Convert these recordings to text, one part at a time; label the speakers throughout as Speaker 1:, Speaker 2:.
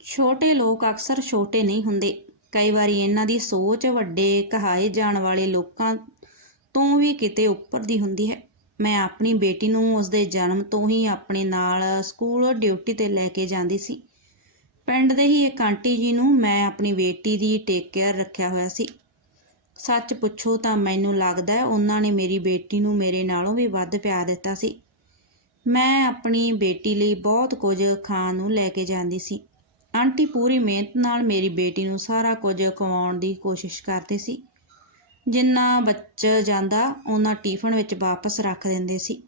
Speaker 1: ਛੋਟੇ ਲੋਕ ਅਕਸਰ ਛੋਟੇ ਨਹੀਂ ਹੁੰਦੇ। ਕਈ ਵਾਰੀ ਇਹਨਾਂ ਦੀ ਸੋਚ ਵੱਡੇ ਕਹਾਏ ਜਾਣ ਵਾਲੇ ਲੋਕਾਂ ਤੋਂ ਵੀ ਕਿਤੇ ਉੱਪਰ ਦੀ ਹੁੰਦੀ ਹੈ। ਮੈਂ ਆਪਣੀ ਬੇਟੀ ਨੂੰ ਉਸਦੇ ਜਨਮ ਤੋਂ ਹੀ ਆਪਣੇ ਨਾਲ ਸਕੂਲ ਡਿਊਟੀ ਤੇ ਲੈ ਕੇ ਜਾਂਦੀ ਸੀ। ਪਿੰਡ ਦੇ ਹੀ ਇੱਕ ਆਂਟੀ ਜੀ ਨੂੰ ਮੈਂ ਆਪਣੀ ਬੇਟੀ ਦੀ ਟੇਕ ਕੇਅਰ ਰੱਖਿਆ ਹੋਇਆ ਸੀ। ਸੱਚ ਪੁੱਛੋ ਤਾਂ ਮੈਨੂੰ ਲੱਗਦਾ ਹੈ ਉਹਨਾਂ ਨੇ ਮੇਰੀ ਬੇਟੀ ਨੂੰ ਮੇਰੇ ਨਾਲੋਂ ਵੀ ਵੱਧ ਪਿਆਰ ਦਿੱਤਾ ਸੀ। ਮੈਂ ਆਪਣੀ ਬੇਟੀ ਲਈ ਬਹੁਤ ਕੁਝ ਖਾਣ ਨੂੰ ਲੈ ਕੇ ਜਾਂਦੀ ਸੀ। ਆਂਟੀ ਪੂਰੀ ਮਿਹਨਤ ਨਾਲ ਮੇਰੀ ਬੇਟੀ ਨੂੰ ਸਾਰਾ ਕੁਝ ਖਵਾਉਣ ਦੀ ਕੋਸ਼ਿਸ਼ ਕਰਦੇ ਸੀ। ਜਿੰਨਾ ਬੱਚਾ ਜਾਂਦਾ ਉਹਨਾਂ ਟਿਫਨ ਵਿੱਚ ਵਾਪਸ ਰੱਖ ਦਿੰਦੇ ਸੀ।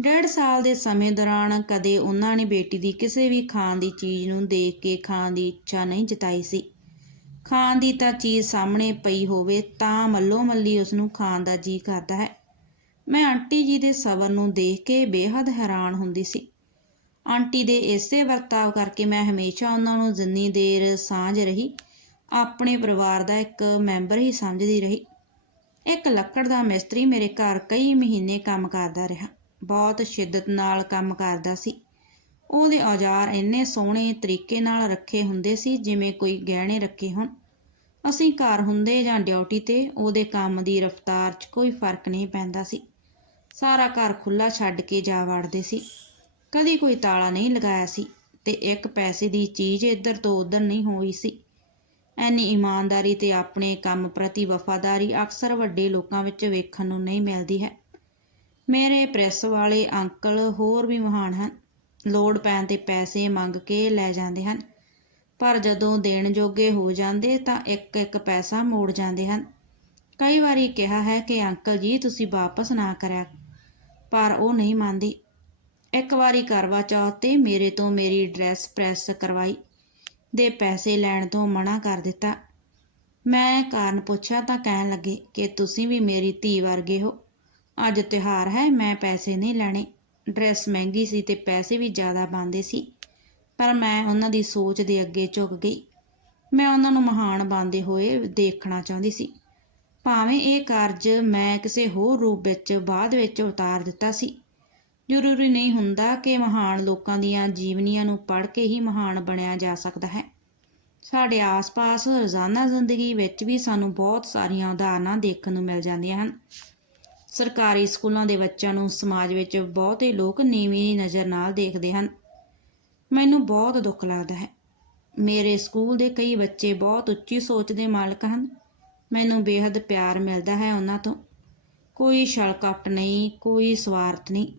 Speaker 1: ਡੇਢ ਸਾਲ ਦੇ ਸਮੇਂ ਦੌਰਾਨ ਕਦੇ ਉਹਨਾਂ ਨੇ ਬੇਟੀ ਦੀ ਕਿਸੇ ਵੀ ਖਾਣ ਦੀ ਚੀਜ਼ ਨੂੰ ਦੇਖ ਕੇ ਖਾਣ ਦੀ ਇੱਛਾ ਨਹੀਂ ਜਤਾਈ ਸੀ। ਖਾਣ ਦੀ ਤਾਂ ਚੀਜ਼ ਸਾਹਮਣੇ ਪਈ ਹੋਵੇ, ਤਾਂ ਮੱਲੋ ਮੱਲੀ ਉਸ ਨੂੰ ਖਾਣ ਦਾ ਜੀ ਕਰਦਾ ਹੈ। ਮੈਂ ਆਂਟੀ ਜੀ ਦੇ ਸਬਰ ਨੂੰ ਦੇਖ ਕੇ ਬੇਹੱਦ ਹੈਰਾਨ ਹੁੰਦੀ ਸੀ। ਆਂਟੀ ਦੇ ਇਸੇ ਵਰਤਾਵ ਕਰਕੇ ਮੈਂ ਹਮੇਸ਼ਾ ਉਹਨਾਂ ਨੂੰ ਜਿੰਨੀ ਦੇਰ ਸਾਂਝ ਰਹੀ, ਆਪਣੇ ਪਰਿਵਾਰ ਦਾ ਇੱਕ ਮੈਂਬਰ ਹੀ ਸਮਝਦੀ ਰਹੀ। ਇੱਕ ਲੱਕੜ ਦਾ ਮਿਸਤਰੀ ਮੇਰੇ ਘਰ ਕਈ ਮਹੀਨੇ ਕੰਮ ਕਰਦਾ ਰਿਹਾ। ਬਹੁਤ ਸ਼ਿੱਦਤ ਨਾਲ ਕੰਮ ਕਰਦਾ ਸੀ। ਉਹਦੇ ਔਜ਼ਾਰ ਇੰਨੇ ਸੋਹਣੇ ਤਰੀਕੇ ਨਾਲ ਰੱਖੇ ਹੁੰਦੇ ਸੀ ਜਿਵੇਂ ਕੋਈ ਗਹਿਣੇ ਰੱਖੇ ਹੋਣ। ਅਸੀਂ ਘਰ ਹੁੰਦੇ ਜਾਂ ਡਿਊਟੀ ਤੇ ਉਹਦੇ ਕੰਮ ਦੀ ਰਫ਼ਤਾਰ 'ਚ ਕੋਈ ਫ਼ਰਕ ਨਹੀਂ ਪੈਂਦਾ ਸੀ। ਸਾਰਾ ਘਰ ਖੁੱਲਾ ਛੱਡ ਕੇ ਜਾ ਵੜਦੇ ਸੀ। ਕਦੀ ਕੋਈ ਤਾਲਾ ਨਹੀਂ ਲਗਾਇਆ ਸੀ ਤੇ ਇੱਕ ਪੈਸੇ ਦੀ ਚੀਜ਼ ਇੱਧਰ ਤੋਂ ਉੱਧਰ ਨਹੀਂ ਹੋਈ ਸੀ। ਐਨੀ ਇਮਾਨਦਾਰੀ ਤੇ ਆਪਣੇ ਕੰਮ ਪ੍ਰਤੀ ਵਫਾਦਾਰੀ ਅਕਸਰ ਵੱਡੇ ਲੋਕਾਂ ਵਿੱਚ ਵੇਖਣ ਨੂੰ ਨਹੀਂ ਮਿਲਦੀ ਹੈ। ਮੇਰੇ ਪ੍ਰੈਸ ਵਾਲੇ ਅੰਕਲ ਹੋਰ ਵੀ ਮਹਾਨ ਹਨ। ਲੋੜ ਪੈਣ ਤੇ ਪੈਸੇ ਮੰਗ ਕੇ ਲੈ ਜਾਂਦੇ ਹਨ। ਪਰ ਜਦੋਂ ਦੇਣ ਜੋਗੇ ਹੋ ਜਾਂਦੇ ਤਾਂ ਇੱਕ ਇੱਕ ਪੈਸਾ ਮੋੜ ਜਾਂਦੇ ਹਨ। ਕਈ ਵਾਰੀ ਕਿਹਾ ਹੈ ਕਿ, ਅੰਕਲ ਜੀ, ਤੁਸੀਂ ਵਾਪਸ ਨਾ ਕਰਿਆ। ਪਰ ਉਹ ਨਹੀਂ ਮੰਨਦੀ। ਇੱਕ ਵਾਰੀ ਕਰਵਾ ਚੌਥ ਤੇ ਮੇਰੇ ਤੋਂ ਮੇਰੀ ਡਰੈਸ ਪ੍ਰੈਸ ਕਰਵਾਈ ਦੇ ਪੈਸੇ ਲੈਣ ਤੋਂ ਮਨਾ ਕਰ ਦਿੱਤਾ। ਮੈਂ ਕਾਰਨ ਪੁੱਛਿਆ ਤਾਂ ਕਹਿਣ ਲੱਗੇ ਕਿ ਤੁਸੀਂ ਵੀ ਮੇਰੀ ਧੀ ਵਰਗੇ ਹੋ। ਅੱਜ ਤਿਉਹਾਰ ਹੈ, ਮੈਂ ਪੈਸੇ ਨਹੀਂ ਲੈਣੇ। ਡਰੈਸ ਮਹਿੰਗੀ ਸੀ ਤੇ ਪੈਸੇ ਵੀ ਜ਼ਿਆਦਾ ਬੰਦੇ ਸੀ, ਪਰ ਮੈਂ ਉਹਨਾਂ ਦੀ ਸੋਚ ਦੇ ਅੱਗੇ ਝੁਕ ਗਈ। ਮੈਂ ਉਹਨਾਂ ਨੂੰ ਮਹਾਨ ਬਣਦੇ ਹੋਏ ਦੇਖਣਾ ਚਾਹੁੰਦੀ ਸੀ। ਭਾਵੇਂ ਇਹ ਕਾਰਜ ਮੈਂ ਕਿਸੇ ਹੋਰ ਰੂਪ ਵਿੱਚ ਬਾਅਦ ਵਿੱਚ ਉਤਾਰ ਦਿੱਤਾ ਸੀ ਜ਼ਰੂਰੀ ਨਹੀਂ ਹੁੰਦਾ ਕਿ ਮਹਾਨ ਲੋਕਾਂ ਦੀਆਂ ਜੀਵਨੀਆਂ ਨੂੰ ਪੜ੍ਹ ਕੇ ਹੀ ਮਹਾਨ ਬਣਿਆ ਜਾ ਸਕਦਾ ਹੈ। ਸਾਡੇ ਆਸ-ਪਾਸ ਰੋਜ਼ਾਨਾ ਜ਼ਿੰਦਗੀ ਵਿੱਚ ਵੀ ਸਾਨੂੰ ਬਹੁਤ ਸਾਰੀਆਂ ਉਦਾਹਰਨਾਂ ਦੇਖਣ ਨੂੰ ਮਿਲ ਜਾਂਦੀਆਂ ਹਨ। ਸਰਕਾਰੀ ਸਕੂਲਾਂ ਦੇ ਬੱਚਿਆਂ ਨੂੰ ਸਮਾਜ ਵਿੱਚ ਬਹੁਤੇ ਲੋਕ ਨੀਵੀਂ ਨਜ਼ਰ ਨਾਲ ਦੇਖਦੇ ਹਨ। ਮੈਨੂੰ ਬਹੁਤ ਦੁੱਖ ਲੱਗਦਾ ਹੈ। ਮੇਰੇ ਸਕੂਲ ਦੇ ਕਈ ਬੱਚੇ ਬਹੁਤ ਉੱਚੀ ਸੋਚ ਦੇ ਮਾਲਕ ਹਨ। ਮੈਨੂੰ ਬੇਹੱਦ ਪਿਆਰ ਮਿਲਦਾ ਹੈ ਉਹਨਾਂ ਤੋਂ। ਕੋਈ ਛਲਕਪਟ ਨਹੀਂ, ਕੋਈ ਸਵਾਰਥ ਨਹੀਂ।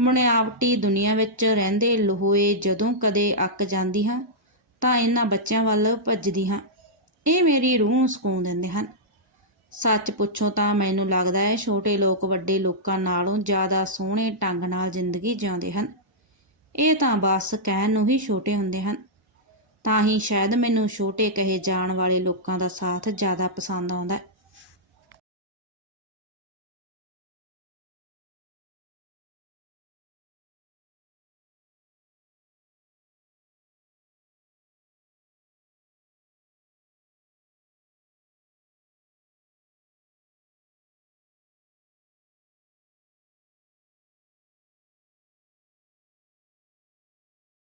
Speaker 1: ਮੁਨਿਆਵਟੀ ਦੁਨੀਆ ਵਿੱਚ ਰਹਿੰਦੇ ਲੋਹੇ ਜਦੋਂ ਕਦੇ ਅੱਕ ਜਾਂਦੀ ਹਾਂ, ਤਾਂ ਇਹਨਾਂ ਬੱਚਿਆਂ ਵੱਲ ਭੱਜਦੀ ਹਾਂ। ਇਹ ਮੇਰੀ ਰੂਹ ਨੂੰ ਸਕੂਨ ਦਿੰਦੇ ਹਨ। ਸੱਚ ਪੁੱਛੋ ਤਾਂ ਮੈਨੂੰ ਲੱਗਦਾ ਹੈ ਛੋਟੇ ਲੋਕ ਵੱਡੇ ਲੋਕਾਂ ਨਾਲੋਂ ਜ਼ਿਆਦਾ ਸੋਹਣੇ ਢੰਗ ਨਾਲ ਜ਼ਿੰਦਗੀ ਜਿਉਂਦੇ ਹਨ। ਇਹ ਤਾਂ ਬਸ ਕਹਿਣ ਨੂੰ ਹੀ ਛੋਟੇ ਹੁੰਦੇ ਹਨ। ਤਾਂ ਹੀ ਸ਼ਾਇਦ ਮੈਨੂੰ ਛੋਟੇ ਕਹੇ ਜਾਣ ਵਾਲੇ ਲੋਕਾਂ ਦਾ ਸਾਥ ਜ਼ਿਆਦਾ ਪਸੰਦ ਆਉਂਦਾ ਹੈ।